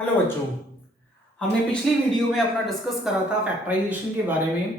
Hello बच्चों। हमने पिछली वीडियो में अपना डिस्कस करा था फैक्टराइजेशन के बारे में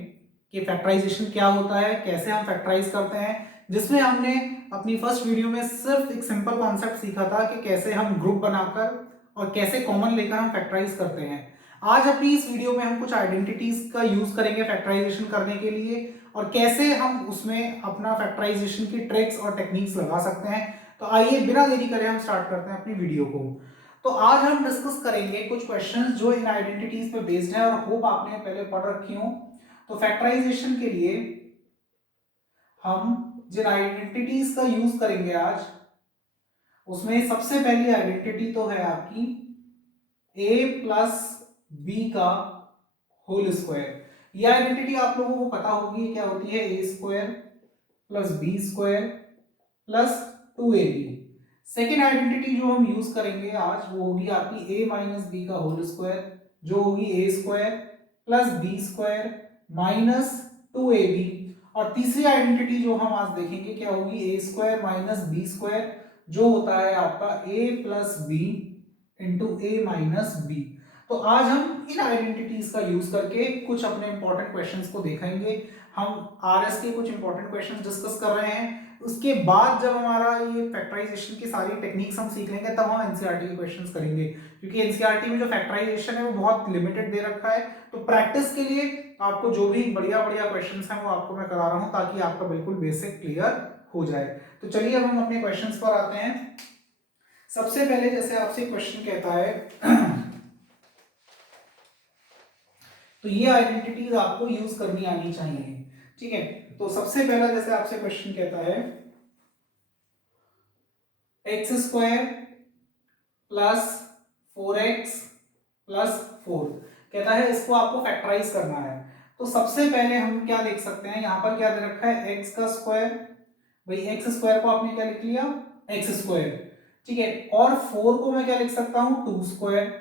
कि फैक्टराइजेशन क्या होता है, कैसे हम फैक्टराइज करते हैं, जिसमें हमने अपनी फर्स्ट वीडियो में सिर्फ एक सिंपल कॉन्सेप्ट सीखा था कि कैसे हम ग्रुप बनाकर और कैसे कॉमन लेकर हम फैक्टराइज करते हैं। आज अपनी इस वीडियो में हम कुछ आइडेंटिटीज का यूज करेंगे फैक्टराइजेशन करने के लिए और कैसे हम उसमें अपना फैक्टराइजेशन की ट्रिक्स और टेक्निक्स लगा सकते हैं। तो आइए बिना देरी करे हम स्टार्ट करते हैं अपनी वीडियो को। तो आज हम डिस्कस करेंगे कुछ क्वेश्चंस जो इन आइडेंटिटीज पे बेस्ड है और होप आपने पहले पढ़ रखी हो। तो फैक्टराइजेशन के लिए हम जिन आइडेंटिटीज का यूज करेंगे आज, उसमें सबसे पहली आइडेंटिटी तो है आपकी a प्लस बी का होल स्क्वायर। यह आइडेंटिटी आप लोगों को पता होगी क्या होती है, A square plus B square plus 2ab। Second identity जो हम यूज करेंगे आज वो होगी आपकी a माइनस बी का होल स्क्वायर, जो होगी ए square plus B square minus 2ab। और तीसरी आइडेंटिटी जो हम आज देखेंगे क्या होगी, ए स्क्वायर माइनस बी स्क्वायर, जो होता है आपका a plus b into a minus b. तो आज हम इन आइडेंटिटीज का यूज करके कुछ अपने इंपॉर्टेंट क्वेश्चंस को देखेंगे। हम आरएस के कुछ इंपॉर्टेंट क्वेश्चंस डिस्कस कर रहे हैं। उसके बाद जब हमारा ये फैक्टराइजेशन की सारी टेक्निक्स हम सीख लेंगे तब हम एनसीईआरटी के क्वेश्चंस करेंगे, क्योंकि एनसीईआरटी में जो फैक्टराइजेशन है वो बहुत लिमिटेड दे रखा है। तो प्रैक्टिस के लिए आपको जो भी बढ़िया बढ़िया क्वेश्चंस हैं वो आपको मैं करा रहा हूं ताकि आपका बिल्कुल बेसिक क्लियर हो जाए। तो चलिए अब हम अपने क्वेश्चंस पर आते हैं। सबसे पहले जैसे आपसे क्वेश्चन कहता है तो ये आइडेंटिटीज आपको यूज करनी आनी चाहिए, ठीक है। तो सबसे पहला जैसे आपसे क्वेश्चन कहता है x square plus 4x plus 4, कहता है इसको आपको फैक्टराइज करना है। तो सबसे पहले हम क्या देख सकते हैं, यहां पर क्या दे रखा है x का स्क्वायर। भाई एक्स स्क्वायर को आपने क्या लिख लिया, एक्स स्क्वायर, ठीक है। और 4 को मैं क्या लिख सकता हूं, 2 स्क्वायर,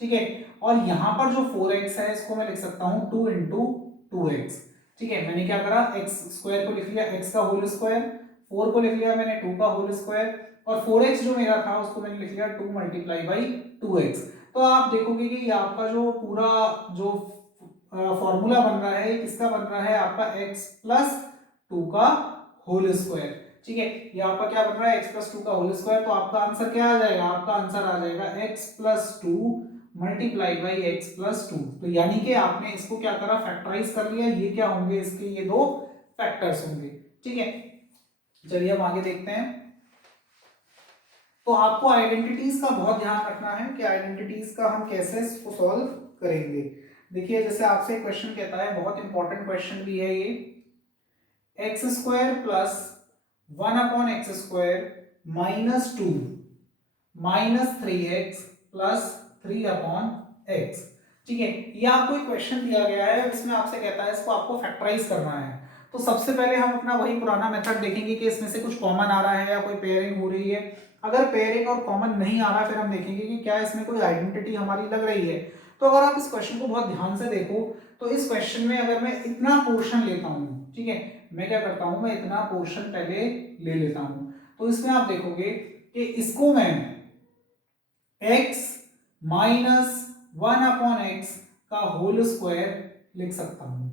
ठीक है। और यहां पर जो 4x है इसको मैं लिख सकता हूं 2 इंटू 2x, ठीक है। मैंने क्या करा, एक्स स्क्वायर को लिख लिया x का होल स्क्वायर, 4 को लिख लिया मैंने 2 का होल स्क्वायर, और 4x जो मेरा था उसको मैंने लिख लिया 2 मल्टीप्लाई बाई 2x। तो आप देखोगे कि ये आपका जो पूरा जो फॉर्मूला बन रहा है किसका बन रहा है, आपका x प्लस 2 का होल स्क्वायर, ठीक है। ये आपका क्या बन रहा है, x प्लस 2 का होल स्क्वायर। तो आपका आंसर क्या आ जाएगा, आपका आंसर आ जाएगा x plus 2 multiply by x plus 2। तो यानी कि आपने इसको क्या करा, फैक्टराइज कर लिया। ये क्या होंगे, इसके ये दो फैक्टर्स होंगे, ठीक है। चलिए अब आगे देखते हैं। तो आपको आइडेंटिटीज का बहुत ध्यान रखना है कि आइडेंटिटीज का हम कैसे इसको सॉल्व करेंगे। देखिए जैसे आपसे क्वेश्चन कहता है, बहुत इंपॉर्टेंट क्वेश्चन भी है ये, x square plus 1 upon x square minus 2 minus 3x plus 3 upon x, ठीक है। ये आपको एक क्वेश्चन दिया गया है, इसमें आपसे कहता है इसको आपको फैक्टराइज करना है। तो सबसे पहले हम अपना वही पुराना मेथड देखेंगे कि इसमें से कुछ कॉमन आ रहा है या कोई पेयरिंग हो रही है। अगर पेयरिंग और कॉमन नहीं आ रहा फिर हम देखेंगे कि क्या इसमें कोई आइडेंटिटी हमारी लग रही है। तो अगर आप इस क्वेश्चन को बहुत ध्यान से देखो तो इस क्वेश्चन में अगर मैं इतना पोर्शन लेता हूं, ठीक है, मैं क्या करता हूं, मैं इतना पोर्शन पहले ले लेता हूं। तो इसमें आप देखोगे कि इसको मैं x माइनस 1 अपॉन एक्स का होल स्क्वायर लिख सकता हूं।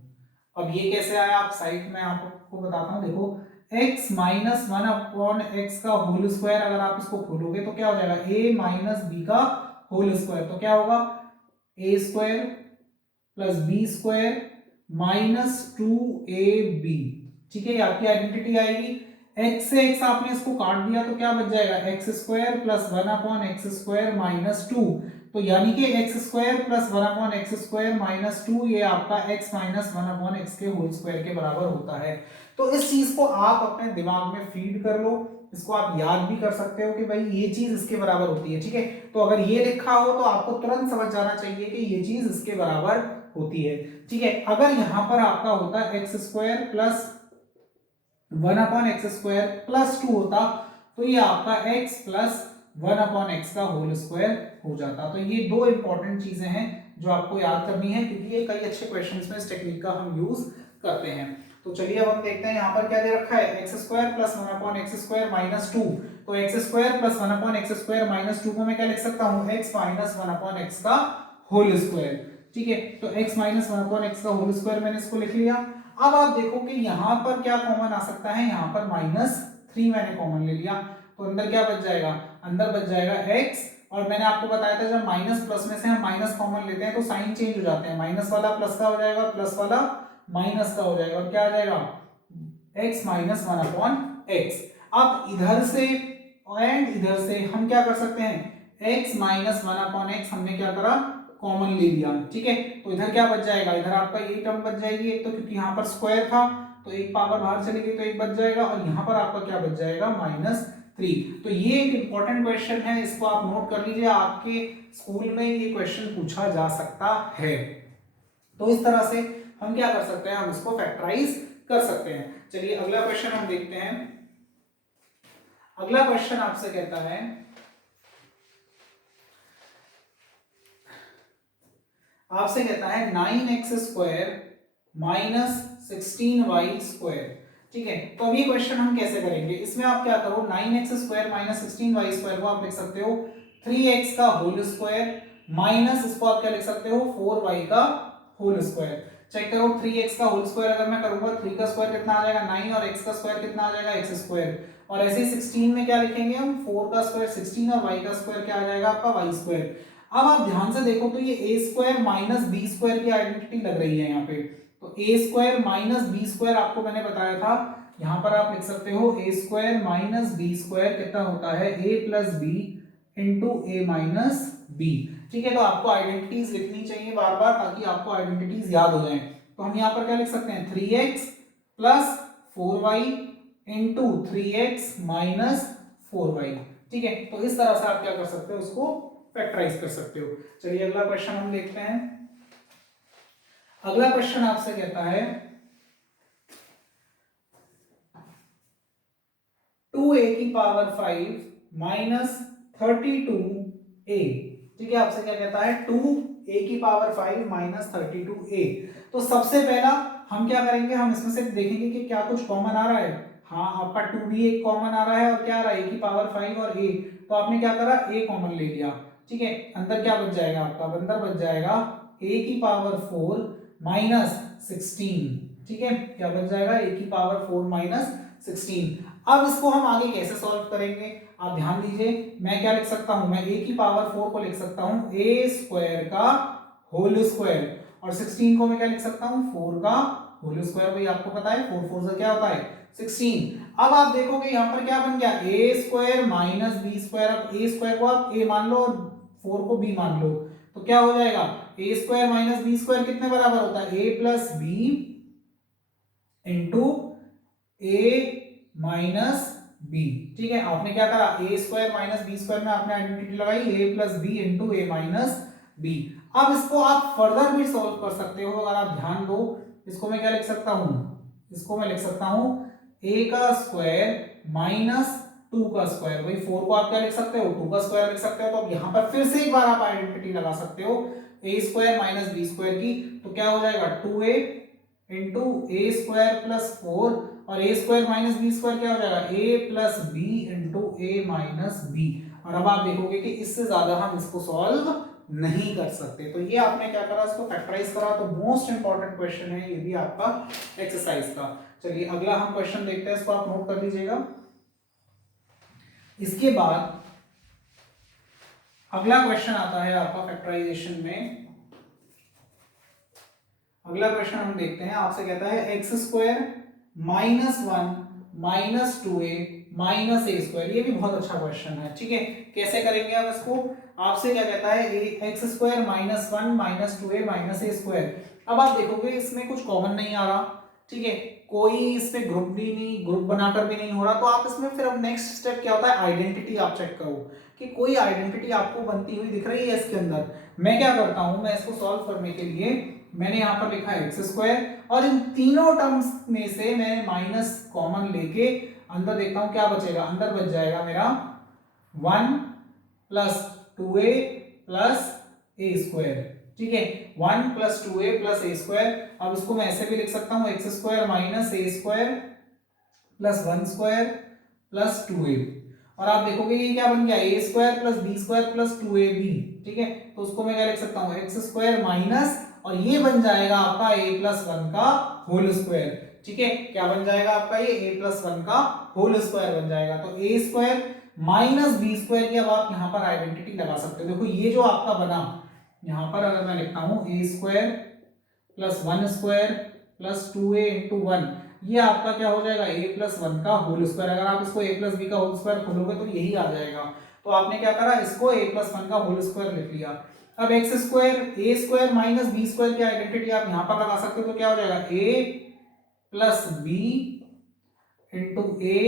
अब ये कैसे आया, आप साइड में आपको बताता हूं, देखो x माइनस 1 अपॉन एक्स का होल स्क्वायर, अगर आप इसको खोलोगे तो क्या हो जाएगा, a माइनस बी का होल स्क्वायर। तो क्या होगा, a square plus B square minus 2ab, ठीक है। ये आपकी आइडेंटिटी आएगी। x से x आपने इसको काट दिया तो क्या बच जाएगा, x square plus 1 upon x square minus 2। तो यानी कि x square plus 1 upon x square minus 2 ये आपका x माइनस 1 अपॉन एक्स के होल स्क्वायर के बराबर होता है। तो इस चीज को आप अपने दिमाग में फीड कर लो, इसको आप याद भी कर सकते हो कि भाई ये चीज इसके बराबर होती है, ठीक है। तो अगर ये लिखा हो तो आपको तुरंत समझ जाना चाहिए कि ये चीज इसके बराबर होती है, ठीक है। अगर यहां पर आपका होता है x square plus 1 upon x square plus 2 होता तो ये आपका x प्लस 1 अपॉन एक्स का होल स्क्वायर हो जाता। तो ये दो इंपॉर्टेंट चीजें हैं जो आपको याद करनी है, क्योंकि ये कई अच्छे क्वेश्चंस में इस टेक्निक का हम यूज करते हैं। तो चलिए अब हम देखते हैं यहाँ पर क्या दे रखा है, x square plus 1 upon x square minus 2। तो x square plus 1/x square minus 2 को मैं क्या लिख सकता हूँ, x माइनस 1/x का होल स्क्वायर। ठीक है, तो x माइनस 1/x का होल स्क्वायर मैंने इसको लिख लिया। अब आप देखो कि यहाँ पर क्या कॉमन आ सकता है, यहाँ पर -3 मैंने कॉमन ले लिया, तो अंदर क्या बच जाएगा, अंदर बच जाएगा x। और मैंने आपको बताया था जब माइनस प्लस में से हम माइनस कॉमन लेते हैं तो साइन चेंज हो जाते हैं, माइनस वाला प्लस का हो जाएगा, प्लस वाला माइनस का हो जाएगा, और क्या आ जाएगा x माइनस 1/x। अब इधर से एंड इधर से हम क्या कर सकते हैं, x माइनस 1/x हमने क्या करा, कॉमन ले लिया। ठीक है, तो इधर क्या बच जाएगा, इधर आपका ये टर्म बच जाएगी एक, तो क्योंकि यहाँ पर स्क्वायर था तो एक पावर बाहर चली गई तो एक बच जाएगा, और यहाँ पर आपका क्या बच जाएगा -3। तो ये एक इंपॉर्टेंट क्वेश्चन है, इसको आप नोट कर लीजिए, आपके स्कूल में ये क्वेश्चन पूछा जा सकता है। तो इस तरह से हम क्या कर सकते हैं, हम इसको फैक्टराइज कर सकते हैं। चलिए अगला क्वेश्चन हम देखते हैं। अगला क्वेश्चन आपसे कहता है, आपसे कहता है 9x square minus 16y square. ठीक है, तो अब ये क्वेश्चन हम कैसे करेंगे, इसमें आप क्या करो, 9x square minus 16y square को आप लिख सकते हो 3x का होल स्क्वायर माइनस इसको आप क्या लिख सकते हो 4y का होल स्क्वायर। चेक करो 3x का होल स्क्वायर अगर मैं करूंगा 3 का स्क्वायर कितना आ जाएगा 9, और x का स्क्वायर कितना आ जाएगा x स्क्वायर, और ऐसे ही 16 में क्या लिखेंगे हम 4 का स्क्वायर 16, और y का स्क्वायर क्या आ जाएगा आपका y स्क्वायर। अब आप ध्यान से देखो तो ये a square minus b square की आइडेंटिटी लग रही है यहाँ पे, तो a square minus b square आपको मैंने बताया था, यहाँ पर आप लिख सकते हो a square minus b square कितना होता है a plus b into a minus b। ठीक है, तो आपको आइडेंटिटीज लिखनी चाहिए बार बार ताकि आपको आइडेंटिटीज याद हो जाए। तो हम यहाँ पर क्या लिख सकते हैं 3x plus 4y into 3x minus 4y। ठीक है, तो इस तरह से आप क्या कर सकते हो, उसको फैक्टराइज कर सकते हो। चलिए अगला क्वेश्चन हम देखते हैं। अगला क्वेश्चन आपसे कहता है 2a की पावर 5 माइनस 32a। ठीक है, आपसे क्या कहता है 2a की पावर 5 माइनस 32a। तो सबसे पहला हम क्या करेंगे, हम इसमें से देखेंगे कि क्या कुछ कॉमन आ रहा है। हाँ, आपका 2 भी एक कॉमन आ रहा है, और क्या आ रहा है a की पावर 5 और a, तो आपने क्या करा a कॉमन ले लिया। ठीक है, अंदर क्या बच जाएगा आपका, अंदर बच जाएगा a की पावर 4 माइनस 16। ठीक है, क्या बच जाएगा a की पावर 4 माइनस 16। अब इसको हम आगे कैसे सॉल्व करेंगे, आप ध्यान दीजिए, मैं क्या लिख सकता हूं, मैं a की पावर 4 को लिख सकता हूं a स्क्वायर का होल स्क्वायर, और 16 को मैं क्या लिख सकता हूं 4 का होल स्क्वायर। भाई आपको पता है 4 4 से क्या होता है 16। अब आप देखोगे यहाँ पर क्या बन गया a square minus b square. अब a स्क्वायर को आप a मान लो और 4 को b मान लो, तो क्या हो जाएगा a square minus b square कितने बराबर होता है a plus b into a minus b. ठीक है, आपने क्या करा a square minus B square में आपने आइडेंटिटी लगाई a plus b into a minus b. अब इसको आप फर्दर भी सॉल्व कर सकते हो, अगर आप ध्यान दो, इसको मैं क्या लिख सकता हूं, इसको मैं लिख सकता हूं a का स्क्वायर माइनस 2 का स्क्वायर। भाई 4 को आप क्या लिख सकते हो 2 का स्क्वायर लिख सकते हो, तो अब यहां पर फिर से एक बार आप आइडेंटिटी लगा सकते हो a square minus B square की, तो क्या हो जाएगा 2a into a square plus 4, और a square minus B square क्या हो जाएगा a plus b into a minus b. और अब आप देखोगे कि इससे ज्यादा हम इसको सॉल्व नहीं कर सकते। तो ये आपने क्या करा, इसको फैक्टराइज करा, तो मोस्ट इंपॉर्टेंट क्वेश्चन है ये भी आपका एक्सरसाइज का। चलिए अगला हम क्वेश्चन देखते हैं, इसको आप नोट कर लीजिएगा। इसके बाद अगला क्वेश्चन आता है आपका फैक्टराइजेशन में। अगला क्वेश्चन हम देखते हैं, आपसे कहता है x square minus 1 minus 2a minus a square. ये भी बहुत अच्छा क्वेश्चन है। ठीक है, कैसे करेंगे हम इसको, आपसे क्या कहता है x square minus 1 minus 2a minus a square. अब आप देखोगे इसमें कुछ कॉमन नहीं आ रहा। ठीक है, कोई इसमें ग्रुप भी नहीं, ग्रुप बनाकर भी नहीं हो रहा, तो आप इसमें फिर अब नेक्स्ट स्टेप क्या होता है, आइडेंटिटी आप चेक करो कि कोई आइडेंटिटी आपको बनती हुई दिख रही है इसके अंदर। मैं क्या करता हूं, मैं इसको सॉल्व करने के लिए मैंने यहां पर लिखा है एक्स स्क्वायर, और इन तीनों टर्म्स में से मैं माइनस कॉमन लेके अंदर देखता हूं क्या बचेगा, अंदर बच जाएगा मेरा 1 plus 2a plus a square. ठीक है, 1 plus 2a plus a square. अब इसको मैं ऐसे भी लिख सकता हूं X square minus a square plus 1 square plus 2a। और आप देखोगे ये क्या बन गया, A square plus B square plus 2ab, ठीक है। तो उसको मैं क्या लिख सकता हूँ, एक्स स्क्वायर माइनस, और ये बन जाएगा आपका a प्लस वन का होल स्क्वायर, ठीक है। क्या बन जाएगा आपका, ये a प्लस वन का होल स्क्वायर बन जाएगा। तो a square minus B square की अब आप यहाँ पर आइडेंटिटी लगा सकते हो। देखो ये जो आपका बना, यहाँ पर अगर मैं लिखता हूँ a square plus one square plus 2a into one, ये आपका क्या हो जाएगा, a प्लस वन का होल स्क्वायर। अगर आप इसको a प्लस बी का होल स्क्वायर खोलोगे तो यही आ जाएगा। तो आपने क्या करा, इसको a प्लस वन का होल स्क्वायर लिख लिया। अब x square a square minus B square की आइडेंटिटी आप यहां पर लगा सकते हो। तो क्या हो जाएगा, a plus b into a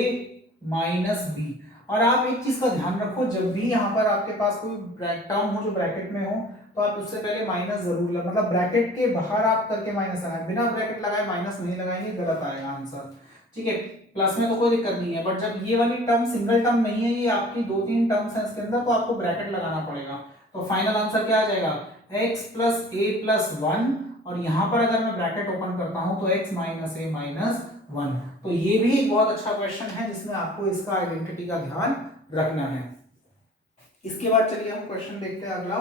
minus b. और आप एक चीज का ध्यान रखो, जब भी यहाँ पर आपके पास कोई टर्म हो जो ब्रैकेट में हो, तो आप उससे पहले माइनस जरूर लगा, मतलब ब्रैकेट के बाहर आप करके माइनस लगाए, बिना ब्रैकेट लगाए माइनस नहीं लगाएंगे, गलत आएगा आंसर, ठीक है। प्लस में तो कोई दिक्कत नहीं है, बट जब ये वाली टर्म सिंगल टर्म नहीं है, ये आपकी दो तीन टर्म्स हैं इसके अंदर, तो आपको ब्रैकेट लगाना पड़ेगा। तो फाइनल आंसर क्या आ जाएगा, x प्लस ए प्लस वन, और यहां पर अगर मैं ब्रैकेट ओपन करता हूं तो x माइनस ए माइनस वन। तो ये भी एक बहुत अच्छा क्वेश्चन है जिसमें आपको इसका आइडेंटिटी का ध्यान रखना है। इसके बाद चलिए हम क्वेश्चन देखते हैं अगला।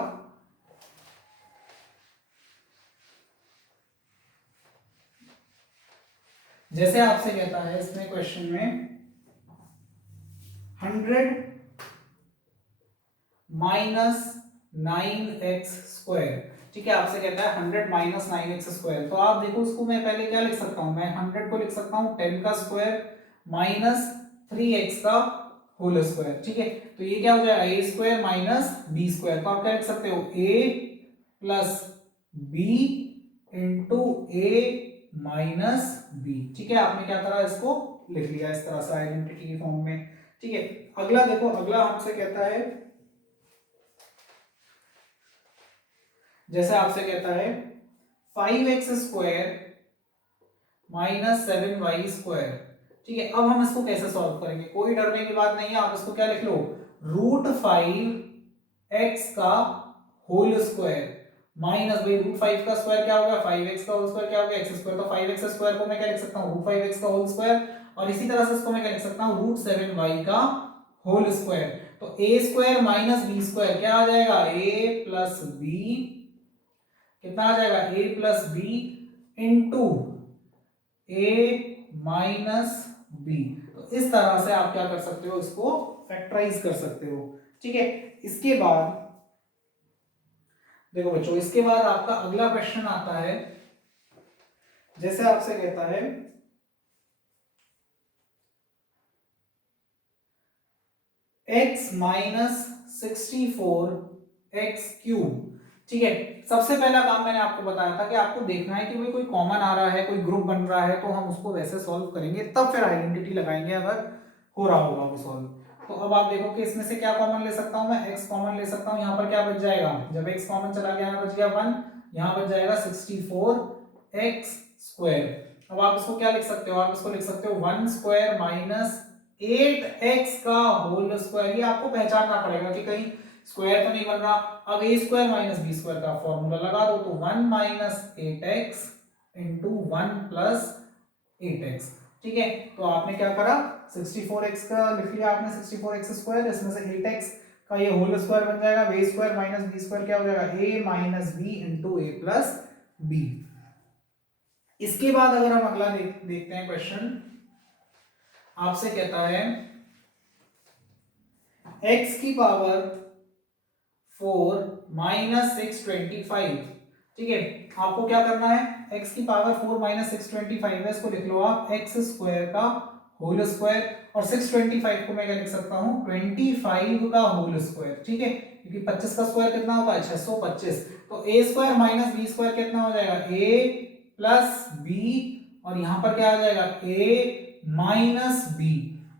जैसे आपसे कहता है इसमें क्वेश्चन में 100 माइनस 9x स्क्वायर, ठीक है। आपसे कहता है 100 माइनस 9x स्क्वायर। तो आप देखो उसको मैं पहले क्या लिख सकता हूं, मैं 100 को लिख सकता हूं 10 का स्क्वायर माइनस 3x का होल स्क्वायर, ठीक है। तो ये क्या हो जाएगा, ए स्क्वायर माइनस बी स्क्वायर। तो आप क्या लिख सकते हो, a plus b into a minus b, ठीक है। आपने क्या करा, इसको लिख लिया इस तरह से आइडेंटिटी के फॉर्म में, ठीक है। अगला देखो, अगला हमसे कहता है, जैसे आपसे कहता है 5x square minus 7y square, ठीक है। अब हम इसको कैसे सॉल्व करेंगे, कोई डरने की बात नहीं है, आप इसको क्या लिख लो, रूट 5x का होल स्क्वायर माइनस, भाई रूट 5 का स्क्वायर क्या होगा, 5x का होल स्क्वायर क्या होगा, x स्क्वायर। तो 5x स्क्वायर को मैं क्या लिख सकता हूँ, रूट 5x का होल स्क्वायर, और इसी तरह से इसको मैं क्या लिख सकता हूँ, रूट 7y का होल स्क्वायर। तो a square minus B square क्या आ जाएगा, a प्लस बी, कितना आ जाएगा, a plus b into a minus b. तो इस तरह से आप क्या कर सकते हो, इसको फैक्टराइज कर सकते हो, ठीक है। इसके बाद देखो बच्चों, इसके बाद आपका अगला क्वेश्चन आता है, जैसे आपसे कहता है x माइनस 64 एक्स क्यूब, ठीक है। सबसे पहला काम मैंने आपको बताया था कि आपको देखना है कि भाई कोई कॉमन आ रहा है, कोई ग्रुप बन रहा है, तो हम उसको वैसे सॉल्व करेंगे, तब फिर आइडेंटिटी लगाएंगे अगर हो रहा होगा वो सॉल्व। तो अब आप देखो कि इसमें से क्या कॉमन ले सकता हूं, मैं x कॉमन ले सकता हूं। यहाँ पर क्या बच जाएगा, जब x कॉमन चला गया, यहाँ बच गया 1, यहाँ बच जाएगा 64x स्क्वायर। अब आप इसको क्या लिख सकते हो, आप इसको लिख सकते हो 1 स्क्वायर माइनस 8x का होल स्क्वायर। ये आपको पहचानना पड़ेगा कि कहीं स्क्वायर तो नहीं बन रहा। अब a square minus B square का फॉर्मूला लगा दो, तो 1 minus 8x into 1 plus 8x, ठीक है। तो आपने क्या करा, 64x का लिख लिया आपने, 64x स्क्वायर, इसमें से 8x का ये होल स्क्वायर बन जाएगा, a square minus B square क्या हो जाएगा, a minus b into a plus b. इसके बाद अगर हम अगला देखते हैं क्वेश्चन, आपसे कहता है x की पावर 4 माइनस 625, ठीक है। आपको क्या करना है, x की पावर 4 माइनस 625 है, इसको लिख लो आप x स्क्वायर का होल स्क्वायर, और 625 को मैं क्या लिख सकता हूं, 25 का होल स्क्वायर, ठीक है। क्योंकि 25 का स्क्वायर कितना होता है, 625। तो a square minus B square कितना हो जाएगा, a प्लस बी, और यहां पर क्या आ जाएगा, a माइनस बी।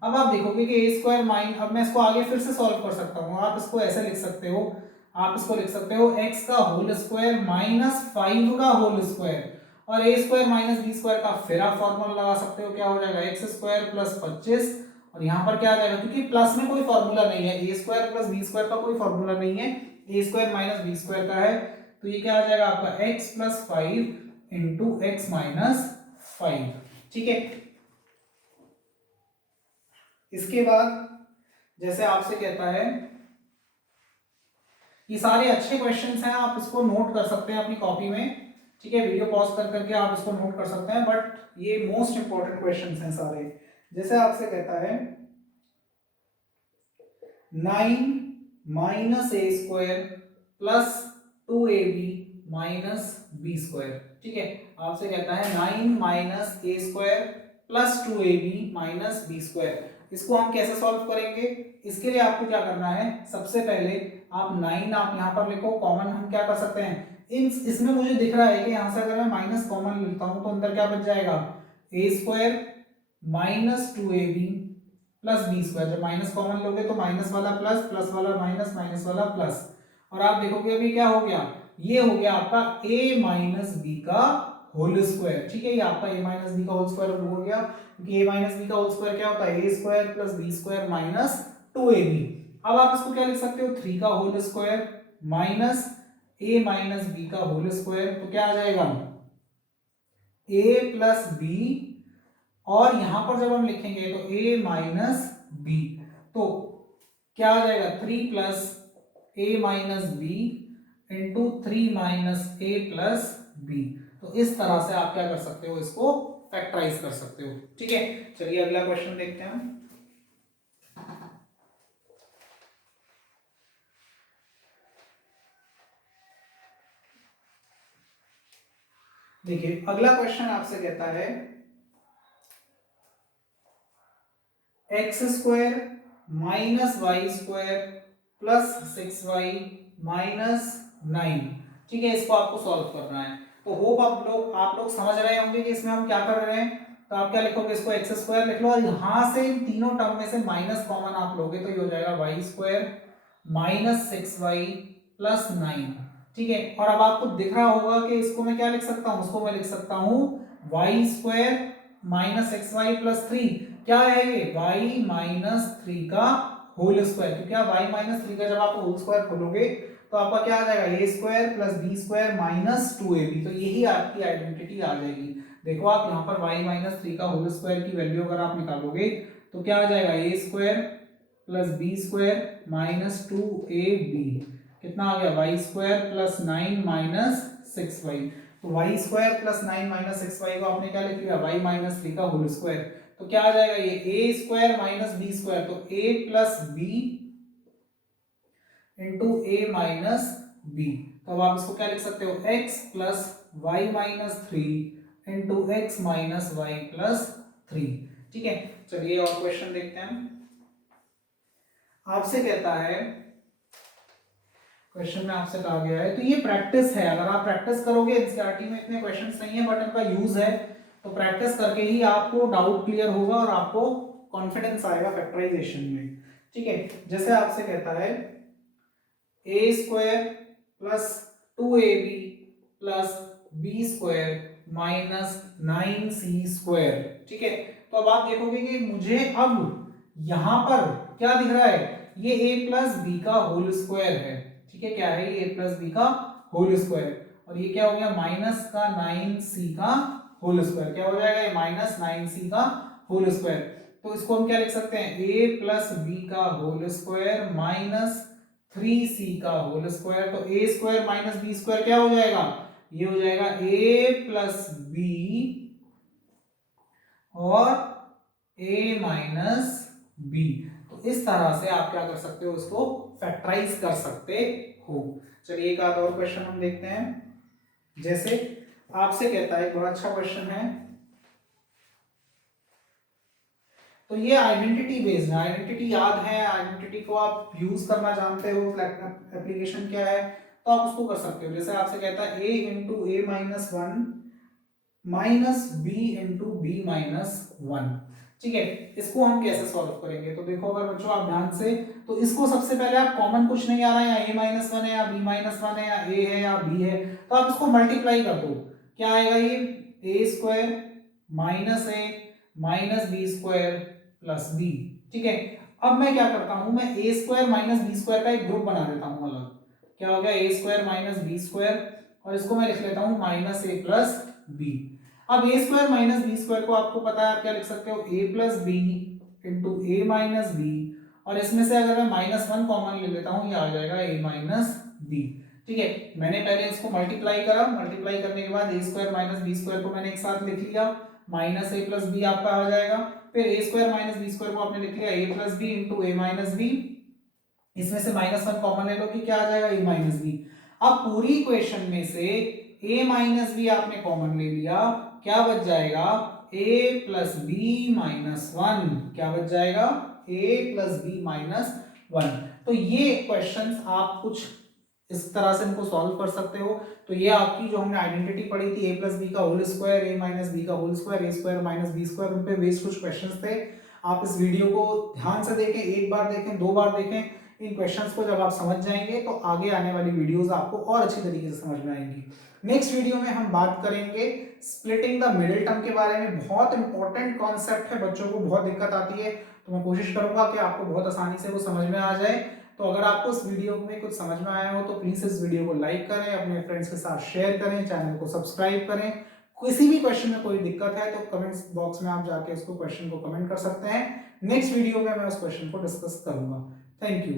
अब आप देखोगे कि a स्क्वायर माइन, अब मैं इसको आगे फिर से सॉल्व कर सकता हूं। आप इसको ऐसे लिख सकते हो, आप इसको लिख सकते हो x का होल स्क्वायर माइनस 5 का होल स्क्वायर, और a square minus B square का फिर आप फॉर्मूला लगा सकते हो, क्या हो जाएगा, x स्क्वायर प्लस 25, और यहां पर क्या आ जाएगा, क्योंकि प्लस में कोई फॉर्मूला नहीं है, a square plus B square का कोई फॉर्मूला नहीं है, a square minus B square का है। तो ये क्या आ जाएगा आपका x plus 5 into x minus 5, ठीक है। इसके बाद जैसे आपसे कहता है, ये सारे अच्छे क्वेश्चंस हैं, आप इसको नोट कर सकते हैं अपनी कॉपी में, ठीक है, वीडियो पॉज कर करके आप इसको नोट कर सकते हैं, बट ये मोस्ट इंपॉर्टेंट क्वेश्चंस हैं सारे। जैसे आपसे कहता है 9 minus A square plus 2ab minus B square, ठीक है, आपसे कहता है 9 minus A square plus 2ab minus B square, इसको हम कैसे सॉल्व करेंगे? इसके लिए आपको क्या करना है, सबसे पहले आप 9 आप यहाँ पर लिखो, कॉमन हम क्या कर सकते हैं, इसमें मुझे दिख रहा है कि यहाँ से अगर मैं माइनस कॉमन लेता हूँ तो अंदर क्या बच जाएगा, ए square minus 2ab plus B square, जब माइनस कॉमन लोगे तो माइनस वाला प्लस, प्लस वाला माइनस, माइनस वाला प्लस, और आप देखोगे अभी क्या हो गया, ये हो गया आपका a माइनस बी का होल स्क्वायर, ठीक है, ये आपका a माइनस बी का होल स्क्वायर हो गया, क्योंकि a माइनस बी का होल स्क्वायर क्या होता है, a square plus B square minus 2ab। अब आप इसको क्या लिख सकते हो, 3 का whole square minus a minus B का होल स्क्वायर, तो क्या आ जाएगा a प्लस बी, और यहां पर जब हम लिखेंगे तो a माइनस बी, तो क्या आ जाएगा 3 plus a minus b into 3 minus a plus b. तो इस तरह से आप क्या कर सकते हो, इसको फैक्टराइज कर सकते हो, ठीक है। चलिए अगला क्वेश्चन देखते हैं। देखिए अगला क्वेश्चन आपसे कहता है x square minus y square plus 6y minus 9, ठीक है, इसको आपको सॉल्व करना है। तो होप आप लोग समझ रहे होंगे कि इसमें हम क्या कर रहे हैं। तो आप क्या लिखोगे, इसको एक्स स्क्वायर लिख लो, और यहां से इन तीनों टर्म में से माइनस कॉमन आप लोगे तो ये हो जाएगा Y square minus 6y plus 9, ठीक है। और अब आपको दिख रहा होगा कि इसको मैं क्या लिख सकता हूं, उसको मैं लिख सकता हूं Y square minus 6y plus 3, क्या है ये y माइनस 3 का होल स्क्वायर, क्योंकि आप y माइनस 3 का जब आप होल स्क्वायर खोलोगे तो आपका क्या आ जाएगा, a square plus B square minus 2ab, तो यही आपकी आइडेंटिटी आ जाएगी। देखो आप यहाँ पर y माइनस 3 का होल स्क्वायर की वैल्यू अगर आप निकालोगे तो क्या आ जाएगा, a square plus B square minus 2ab, कितना आ गया y square plus 9 minus 6y, तो y square plus 9 minus 6y को आपने क्या लिख लिया, y माइनस 3 का होल स्क्वायर, तो क्या आ जाएगा ये a square minus B square, तो a plus b into a minus b, तो अब आप इसको क्या लिख सकते हो, x plus y minus 3 into x minus y plus 3, ठीक है। चलिए और क्वेश्चन देखते हैं। आपसे कहता है, क्वेश्चन में आपसे कहा गया है, तो ये प्रैक्टिस है, अगर आप प्रैक्टिस करोगे, एनसीईआरटी में इतने क्वेश्चंस नहीं है बट इनका यूज है, तो प्रैक्टिस करके ही आपको डाउट क्लियर होगा और आपको कॉन्फिडेंस आएगा फैक्टराइजेशन में, ठीक है। जैसे आपसे कहता है A square plus 2ab plus B square minus 9c square, ठीक है। तो अब आप देखोगे कि मुझे अब यहां पर क्या दिख रहा है, ये a प्लस बी का होल स्क्वायर है, ठीक है, क्या है ये a प्लस बी का होल स्क्वायर, और ये क्या हो गया माइनस का 9c का होल स्क्वायर, क्या हो जाएगा ये माइनस 9c का होल स्क्वायर। तो इसको हम क्या लिख सकते हैं, a प्लस बी का होल स्क्वायर माइनस 3c का होल स्क्वायर, तो a square minus B square क्या हो जाएगा, ये हो जाएगा a प्लस बी और a माइनस बी। तो इस तरह से आप क्या कर सकते हो, इसको फैक्टराइज कर सकते हो। चलिए एक आध और क्वेश्चन हम देखते हैं। जैसे आपसे कहता है, बड़ा अच्छा क्वेश्चन है, तो ये आइडेंटिटी बेस्ड है, आइडेंटिटी याद है, आइडेंटिटी को आप यूज करना जानते हो, एप्लीकेशन क्या है, तो आप उसको कर सकते हो। जैसे आपसे कहता है a into a minus 1 minus b into b minus 1, ठीक है, इसको हम कैसे सॉल्व करेंगे। तो देखो अगर बच्चों आप ध्यान से, तो इसको सबसे पहले आप कॉमन कुछ नहीं आ रहा है, या a माइनस 1 है या b माइनस 1 है या a है या b है, तो आप इसको मल्टीप्लाई कर दो, क्या आएगा ये a square minus a minus B square plus b, ठीक है। अब मैं क्या करता हूं, मैं a square minus B square का एक ग्रुप बना देता हूं अलग, क्या हो गया a square minus B square, और इसको मैं लिख लेता हूं माइनस a प्लस बी। अब a square minus B square को आपको पता है, आप क्या लिख सकते हो, a plus b into a minus b, और इसमें से अगर मैं -1 कॉमन ले लेता हूँ, ये आ जाएगा a माइनस बी। ठीक है, मैंने पहले इसको मल्टीप्लाई करा, मल्टीप्लाई करने के बाद a square minus B square को मैंने एक साथ लिख लिया, माइनस a प्लस बी आपका आ जाएगा। फिर a square minus B square को आपने लिख लिया a plus b into a minus b, इसमें से -1 कॉमन ले लो कि क्या आ जाएगा a माइनस बी। अब पूरी इक्वेशन में से a माइनस बी आपने कॉमन ले लिया, क्या बच जाएगा a प्लस बी माइनस 1, क्या बच जाएगा a प्लस बी माइनस 1। तो ये क्वेश्चंस आप कुछ इस तरह से इनको सॉल्व कर सकते हो। तो ये आपकी जो हमने आइडेंटिटी पढ़ी थी a प्लस बी का whole square, a minus B का whole square, a square minus B square, उन पे बेस्ड कुछ क्वेश्चंस थे। आप इस वीडियो को ध्यान से देखें, एक बार देखें, 2 बार देखें। इन क्वेश्चंस को जब आप समझ जाएंगे तो आगे आने वाली वीडियोस आपको और अच्छी तरीके से समझ में आएंगी। नेक्स्ट वीडियो में हम बात करेंगे स्प्लिटिंग द मिडिल टर्म के बारे में। बहुत इंपॉर्टेंट कॉन्सेप्ट है, बच्चों को बहुत दिक्कत आती है, तो मैं कोशिश करूंगा कि आपको बहुत आसानी से वो समझ में आ जाए। तो अगर आपको इस वीडियो में कुछ समझ में आया हो तो प्लीज इस वीडियो को लाइक करें, अपने फ्रेंड्स के साथ शेयर करें, चैनल को सब्सक्राइब करें। किसी भी क्वेश्चन में कोई दिक्कत है तो कमेंट्स बॉक्स में आप जाके उसको क्वेश्चन को कमेंट कर सकते हैं। नेक्स्ट वीडियो में मैं उस क्वेश्चन को डिस्कस करूंगा। Thank you.